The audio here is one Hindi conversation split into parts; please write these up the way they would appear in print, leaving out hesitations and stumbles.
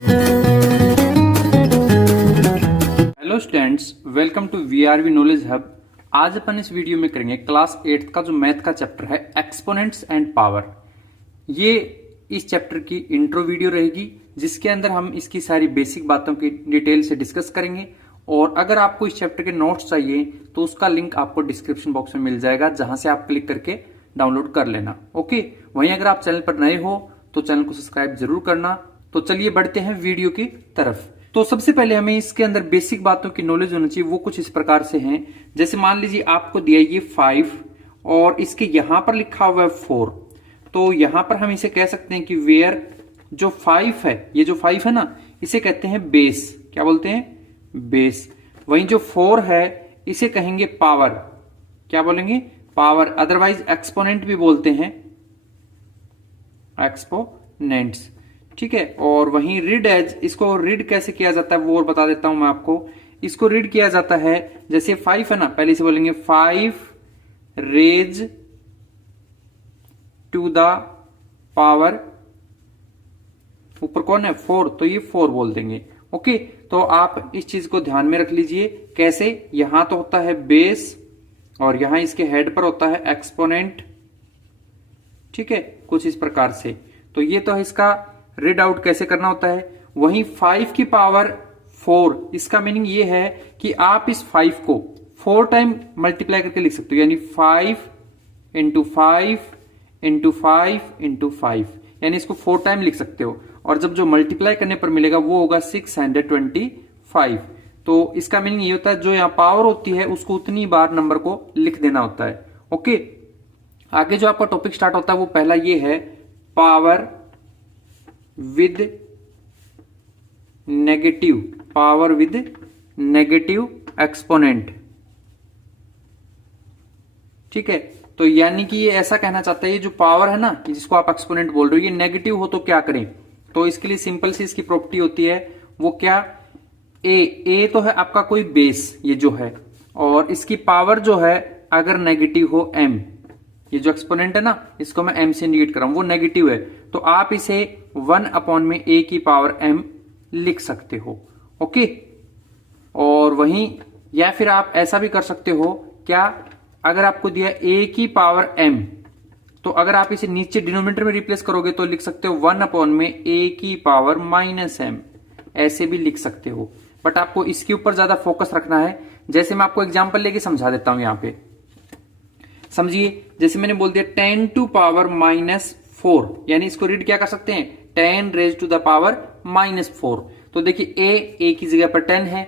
Hello students, welcome to VRV knowledge hub. आज अपन इस वीडियो में करेंगे क्लास 8 का जो मैथ का चैप्टर है एक्सपोनेंट्स एंड पावर। ये इस चैप्टर की इंट्रो वीडियो रहेगी जिसके अंदर हम इसकी सारी बेसिक बातों की डिटेल से डिस्कस करेंगे। और अगर आपको इस चैप्टर के नोट्स चाहिए तो उसका लिंक आपको डिस्क्रिप्शन बॉक्स में मिल जाएगा, जहां से आप क्लिक करके डाउनलोड कर लेना। ओके, वहीं अगर आप चैनल पर नए हो तो चैनल को सब्सक्राइब जरूर करना। तो चलिए बढ़ते हैं वीडियो की तरफ। तो सबसे पहले हमें इसके अंदर बेसिक बातों की नॉलेज होनी चाहिए, वो कुछ इस प्रकार से हैं। जैसे मान लीजिए आपको दिया ये 5 और इसके यहां पर लिखा हुआ है 4, तो यहां पर हम इसे कह सकते हैं कि वेयर जो 5 है, ये जो 5 है ना, इसे कहते हैं बेस। क्या बोलते हैं? बेस। वहीं जो 4 है इसे कहेंगे पावर। क्या बोलेंगे? पावर। अदरवाइज एक्सपोनेंट भी बोलते हैं, एक्सपोनेंट्स। ठीक है। और वहीं रीड एज, इसको रीड कैसे किया जाता है वो और बता देता हूं मैं आपको। इसको रीड किया जाता है जैसे 5 है ना, पहले से बोलेंगे 5 रेज टू द पावर, ऊपर कौन है? 4, तो ये 4 बोल देंगे। ओके, तो आप इस चीज को ध्यान में रख लीजिए। कैसे? यहां तो होता है बेस और यहां इसके हेड पर होता है एक्सपोनेंट। ठीक है, कुछ इस प्रकार से। तो ये तो है इसका रीड आउट कैसे करना होता है। वहीं 5 की पावर 4, इसका मीनिंग ये है कि आप इस 5 को 4 टाइम मल्टीप्लाई करके लिख सकते हो, यानी 5 इंटू 5 इंटू 5 इंटू 5, यानी इसको 4 टाइम लिख सकते हो। और जब जो मल्टीप्लाई करने पर मिलेगा वो होगा 625। तो इसका मीनिंग ये होता है जो यहां पावर होती है उसको उतनी बार नंबर को लिख देना होता है। ओके, आगे जो आपका टॉपिक स्टार्ट होता है वो पहला ये है power with negative, power with negative exponent. ठीक है, तो यानी कि ये ऐसा कहना चाहता है ये जो पावर है ना, जिसको आप एक्सपोनेंट बोल रहे हो, ये नेगेटिव हो तो क्या करें। तो इसके लिए सिंपल सी इसकी प्रॉपर्टी होती है, वो क्या? ए तो है आपका कोई बेस, ये जो है, और इसकी पावर जो है अगर नेगेटिव हो एम, ये जो एक्सपोनेंट है ना इसको मैं एम से इंडिकेट कर रहा हूं, वो नेगेटिव है, तो आप इसे 1 में ए की पावर एम लिख सकते हो। ओके, और वहीं या फिर आप ऐसा भी कर सकते हो, क्या? अगर आपको दिया ए की पावर एम, तो अगर आप इसे नीचे डिनोमिनेटर में रिप्लेस करोगे तो लिख सकते हो 1 में ए की पावर माइनस एम, ऐसे भी लिख सकते हो। बट आपको इसके ऊपर ज्यादा फोकस रखना है। जैसे मैं आपको एग्जांपल लेके समझा देता हूं। यहां पे समझिए, जैसे मैंने बोल दिया 10 टू पावर -4, यानी इसको रीड क्या कर सकते हैं? 10 रेज टू द पावर -4। तो देखिए ए की जगह पर 10 है,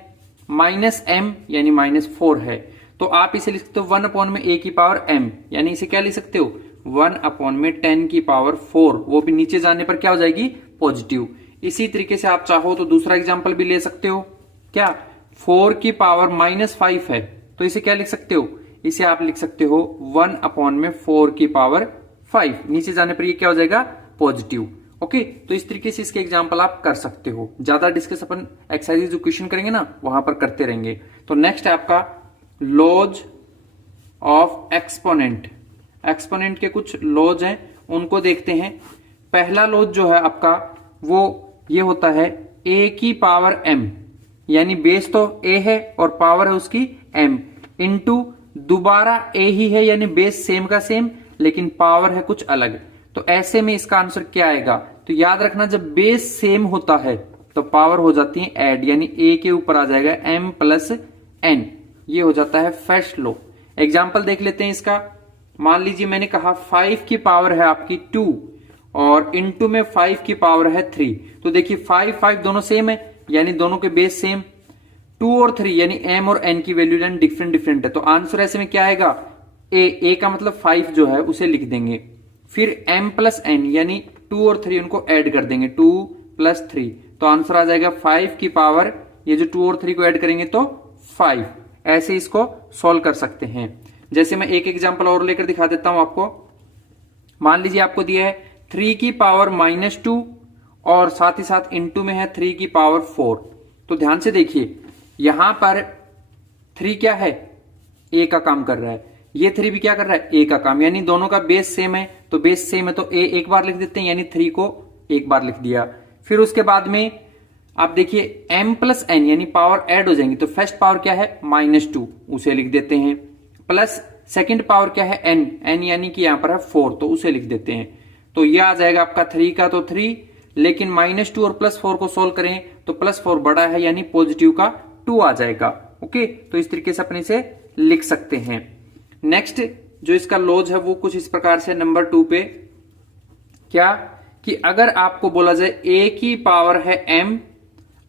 माइनस एम यानी -4 है, तो आप इसे लिख सकते हो 1 में ए की पावर एम, यानी इसे क्या लिख सकते हो? 1 में 10 की पावर 4, वो भी नीचे जाने पर क्या हो जाएगी? पॉजिटिव। इसी तरीके से आप चाहो तो दूसरा एग्जांपल भी ले सकते हो। क्या? 4 की पावर -5 है, तो इसे क्या लिख सकते हो? इसे आप लिख सकते हो 1 में 4 की पावर 5, नीचे जाने पर ये क्या हो जाएगा? पॉजिटिव। ओके, तो इस तरीके से इसके एग्जांपल आप कर सकते हो। ज्यादा डिस्कस अपन एक्सरसाइज जो क्वेश्चन करेंगे ना वहां पर करते रहेंगे। तो नेक्स्ट है आपका लॉज ऑफ एक्सपोनेंट। एक्सपोनेंट के कुछ लॉज हैं, उनको देखते हैं। पहला लॉज जो है आपका वो ये होता है ए की पावर एम, यानी बेस तो ए है और पावर है उसकी एम, इंटू दोबारा ए ही है, यानी बेस सेम का सेम लेकिन पावर है कुछ अलग। तो ऐसे में इसका आंसर क्या आएगा? तो याद रखना, जब बेस सेम होता है तो पावर हो जाती है ऐड, यानी ए के ऊपर आ जाएगा एम प्लस एन, ये हो जाता है फर्स्ट लॉ। एग्जाम्पल देख लेते हैं इसका। मान लीजिए मैंने कहा 5 की पावर है आपकी 2 और इंटू में 5 की पावर है 3। तो देखिए 5 दोनों सेम है, यानी दोनों के बेस सेम। 2 और 3 यानी m और n की वैल्यू डिफरेंट है, तो आंसर ऐसे में क्या आएगा? ए का मतलब 5 जो है उसे लिख देंगे, फिर m प्लस n यानी 2 और 3 उनको ऐड कर देंगे, 2 प्लस 3, तो आंसर आ जाएगा 5 की पावर, ये जो 2 और 3 को ऐड करेंगे तो 5। ऐसे इसको सॉल्व कर सकते हैं। जैसे मैं एक एग्जांपल और लेकर दिखा देता हूं आपको। मान लीजिए आपको दिया है 3 की पावर -2 और साथ ही साथ इंटू में है 3 की पावर 4। तो ध्यान से देखिए, यहां पर 3 क्या है? ए का काम कर रहा है, ये 3 भी क्या कर रहा है? ए का काम, यानी दोनों का बेस सेम है, तो बेस सेम है तो ए एक बार लिख देते हैं, यानी 3 को एक बार लिख दिया। फिर उसके बाद में आप देखिए m प्लस n यानी पावर ऐड हो जाएंगी, तो फर्स्ट पावर क्या है -2, उसे लिख देते हैं, प्लस सेकंड पावर क्या है n यानी कि यहां पर है 4, तो उसे लिख देते हैं। तो ये आ जाएगा आपका 3 का तो 3, लेकिन -2 और +4 को सोल्व करें तो +4 बड़ा है यानी पॉजिटिव का 2 आ जाएगा। ओके, तो इस तरीके से अपने इसे लिख सकते हैं। नेक्स्ट जो इसका लॉज है वो कुछ इस प्रकार से, नंबर 2 पे क्या कि अगर आपको बोला जाए a की पावर है m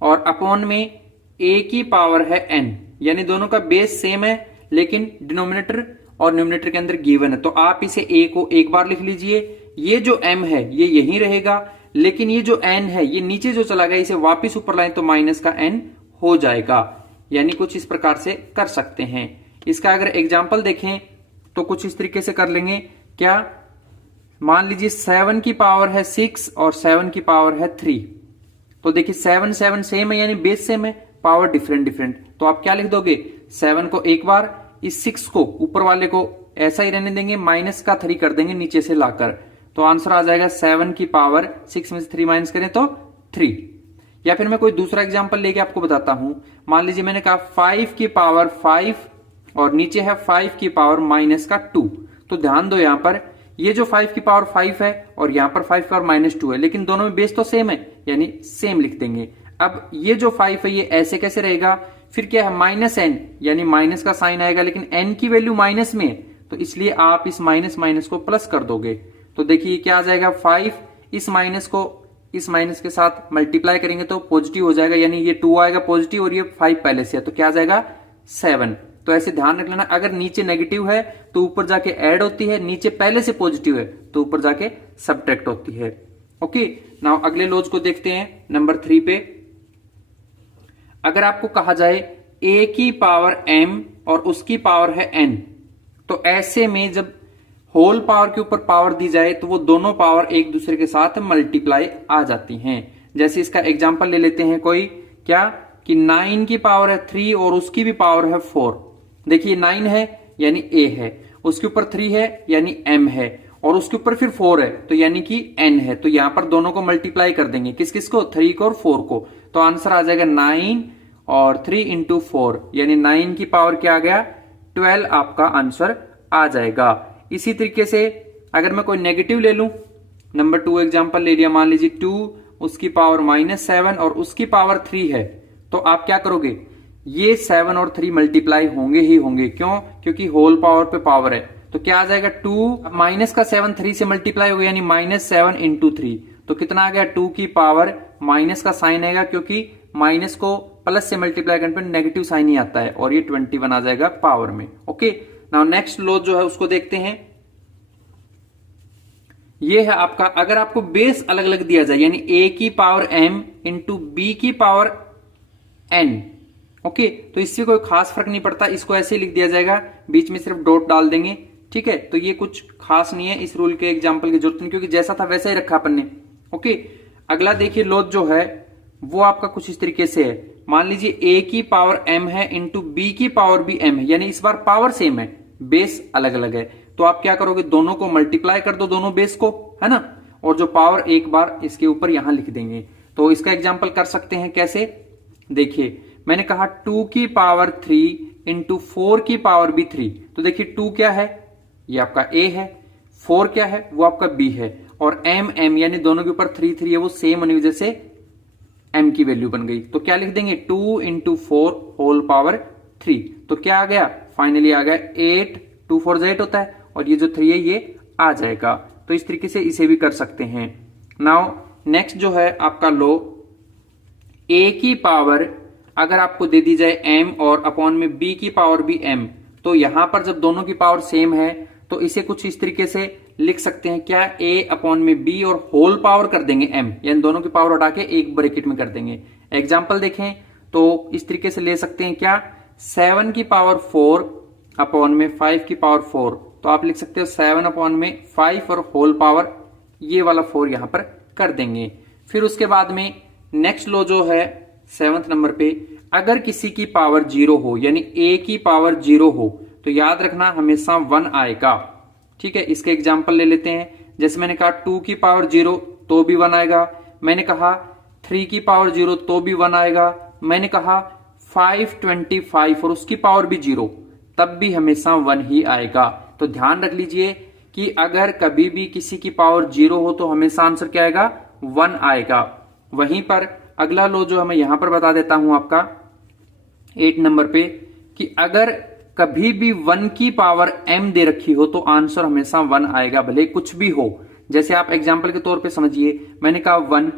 और अपॉन में a की पावर है n, यानी दोनों का बेस सेम है लेकिन डिनोमिनेटर और न्यूमरेटर के अंदर गिवन है, तो आप इसे a को एक बार लिख लीजिए, ये जो m है ये यहीं रहेगा, लेकिन ये जो n है ये नीचे जो चला गया, इसे वापस ऊपर लाएं तो माइनस का n हो जाएगा। यानी कुछ इस प्रकार से कर सकते हैं। इसका अगर एग्जाम्पल देखें तो कुछ इस तरीके से कर लेंगे। क्या, मान लीजिए 7 की पावर है 6 और 7 की पावर है 3, तो देखिए 7 7 सेम है यानी बेस सेम है, पावर डिफरेंट डिफरेंट, तो आप क्या लिख दोगे 7 को एक बार, इस 6 को ऊपर वाले को ऐसा ही रहने देंगे, माइनस का 3 कर देंगे नीचे से लाकर, तो आंसर आ जाएगा 7 की पावर 6 में से 3 माइनस करें तो 3। या फिर मैं कोई दूसरा एग्जांपल लेके आपको बताता हूं। मान लीजिए मैंने कहा 5 की पावर 5 और नीचे है 5 की पावर माइनस का 2, तो ध्यान दो यहां पर ये जो 5 की पावर 5 है और यहां पर 5 की पावर -2 है, लेकिन दोनों में बेस तो सेम है यानी सेम लिख देंगे। अब ये जो 5 है ये ऐसे कैसे रहेगा, फिर क्या है -n यानी माइनस का साइन आएगा, लेकिन n की वैल्यू माइनस में है तो इसलिए आप इस माइनस माइनस को प्लस कर दोगे, तो देखिए क्या आ जाएगा 5, इस माइनस को इस माइनस के साथ मल्टीप्लाई करेंगे तो पॉजिटिव हो जाएगा, यानी ये 2 आएगा पॉजिटिव और ये 5 पहले से है, तो क्या आ जाएगा 7। तो ऐसे ध्यान रख लेना, अगर नीचे नेगेटिव है तो ऊपर जाके ऐड होती है, नीचे पहले से पॉजिटिव है तो ऊपर जाके सबट्रैक्ट होती है। ओके, नाउ अगले लॉज को देखते हैं नंबर 3 पे। अगर आपको कहा जाए a की पावर m और उसकी पावर है n, तो ऐसे में जब होल पावर के ऊपर पावर दी जाए तो वो दोनों पावर एक दूसरे के साथ मल्टीप्लाई आ जाती हैं। जैसे इसका एग्जांपल ले लेते हैं कोई, क्या कि 9 की पावर है 3 और उसकी भी पावर है 4। देखिए 9 है यानी a है, उसके ऊपर 3 है यानी m है, और उसके ऊपर फिर 4 है तो यानी कि n है, तो यहां पर दोनों को मल्टीप्लाई कर देंगे, किस किस को, 3 को और 4 को, तो आंसर आ जाएगा 9 और 3 इंटू 4 यानी 9 की पावर क्या आ गया 12, आपका आंसर आ जाएगा। इसी तरीके से अगर मैं कोई नेगेटिव ले लूं, नंबर 2 एग्जांपल ले लिया, मान लीजिए 2 उसकी पावर -7 और उसकी पावर 3 है, तो आप क्या करोगे, ये 7 और 3 मल्टीप्लाई होंगे ही होंगे, क्यों, क्योंकि होल पावर पे पावर है, तो क्या आ जाएगा 2 माइनस का 7 3 से मल्टीप्लाई हो गया यानी -7 इंटू 3, तो कितना आ गया 2 की पावर, माइनस का साइन आएगा क्योंकि माइनस को प्लस से मल्टीप्लाई करने पर नेगेटिव साइन ही आता है, और ये 21 आ जाएगा पावर में। ओके, नाउ नेक्स्ट लॉ जो है उसको देखते हैं। ये है आपका, अगर आपको बेस अलग अलग दिया जाए यानी a की पावर m इंटू b की पावर n, ओके, तो इससे कोई खास फर्क नहीं पड़ता, इसको ऐसे लिख दिया जाएगा, बीच में सिर्फ डॉट डाल देंगे, ठीक है, तो ये कुछ खास नहीं है, इस रूल के एग्जांपल की जरूरत नहीं, क्योंकि जैसा था वैसा ही रखा अपन ने। ओके, अगला देखिए लॉज जो है वो आपका कुछ इस तरीके से है। मान लीजिए a की पावर m है इंटू b की पावर भी m है, यानी इस बार पावर सेम है, बेस अलग अलग है, तो आप क्या करोगे, दोनों को मल्टीप्लाई कर दो, दोनों बेस को, है ना, और जो पावर एक बार इसके ऊपर यहां लिख देंगे। तो इसका एग्जांपल कर सकते हैं कैसे, देखिए मैंने कहा 2 की पावर 3 इंटू 4 की पावर भी 3, तो देखिए 2 क्या है, ये आपका a है, 4 क्या है, वो आपका b है, और m यानी दोनों के ऊपर 3 3 है, वो सेम होने की वजह से m की वैल्यू बन गई, तो क्या लिख देंगे 2 इंटू 4 होल पावर 3, तो क्या आ गया, फाइनली आ गया 8, 2 4 8 होता है, और ये जो 3 है ये आ जाएगा। तो इस तरीके से इसे भी कर सकते हैं। नाउ नेक्स्ट जो है आपका लो, a की पावर अगर आपको दे दी जाए m और अपॉन में b की पावर भी m, तो यहां पर जब दोनों की पावर सेम है तो इसे कुछ इस तरीके से लिख सकते हैं, क्या, a अपॉन में b और होल पावर कर देंगे m, यानी दोनों की पावर हटा के एक ब्रैकेट में कर देंगे। एग्जाम्पल देखें तो इस तरीके से ले सकते हैं, क्या, 7 की पावर 4 अपॉन में 5 की पावर 4, तो आप लिख सकते हो 7 अपॉन में 5 और होल पावर ये वाला 4 यहां पर कर देंगे। फिर उसके बाद में नेक्स्ट लो जो है 7th नंबर पे, अगर किसी की पावर 0 हो यानी a की पावर 0 हो तो याद रखना हमेशा 1 आएगा, ठीक है। इसके एग्जाम्पल ले लेते हैं, जैसे मैंने कहा 2 की पावर 0 तो भी 1 आएगा, मैंने कहा 3 की पावर 0 तो भी 1 आएगा। मैंने कहा 525 और उसकी पावर भी 0 तब भी हमेशा 1 ही आएगा। तो ध्यान रख लीजिए कि अगर कभी भी किसी की पावर 0 हो तो हमेशा आंसर क्या आएगा, 1 आएगा। वहीं पर अगला लो जो मैं यहां पर बता देता हूं आपका 8 नंबर पे, कि अगर कभी भी 1 की पावर m दे रखी हो तो आंसर हमेशा 1 आएगा, भले कुछ भी हो। जैसे आप एग्जाम्पल के तौर पे समझिए, मैंने कहा 1,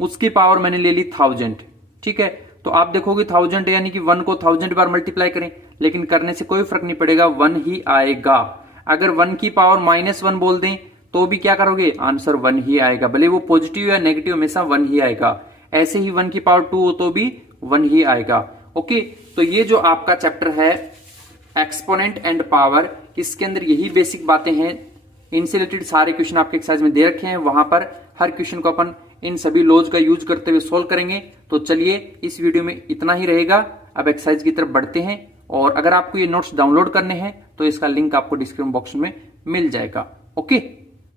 उसकी पावर मैंने ले ली 1000, ठीक है। तो आप देखोगे 1000 यानी कि 1 को 1000 बार मल्टीप्लाई करें, लेकिन करने से कोई फर्क नहीं पड़ेगा, 1 ही आएगा। अगर 1 की पावर -1 बोल दें तो भी क्या करोगे, आंसर 1 ही आएगा, भले वो पॉजिटिव या नेगेटिव हमेशा 1 ही आएगा। ऐसे ही 1 की पावर 2 हो तो भी 1 ही आएगा। ओके, तो ये जो आपका चैप्टर है एक्सपोनेंट एंड पावर, इसके अंदर यही बेसिक बातें हैं। इनसे रिलेटेड सारे क्वेश्चन आपके एक्सरसाइज में दे रखे हैं, वहां पर हर क्वेश्चन को अपन इन सभी लॉज का यूज करते हुए सोल्व करेंगे। तो चलिए इस वीडियो में इतना ही रहेगा, अब एक्सरसाइज की तरफ बढ़ते हैं। और अगर आपको ये नोट्स डाउनलोड करने हैं तो इसका लिंक आपको डिस्क्रिप्शन बॉक्स में मिल जाएगा। ओके।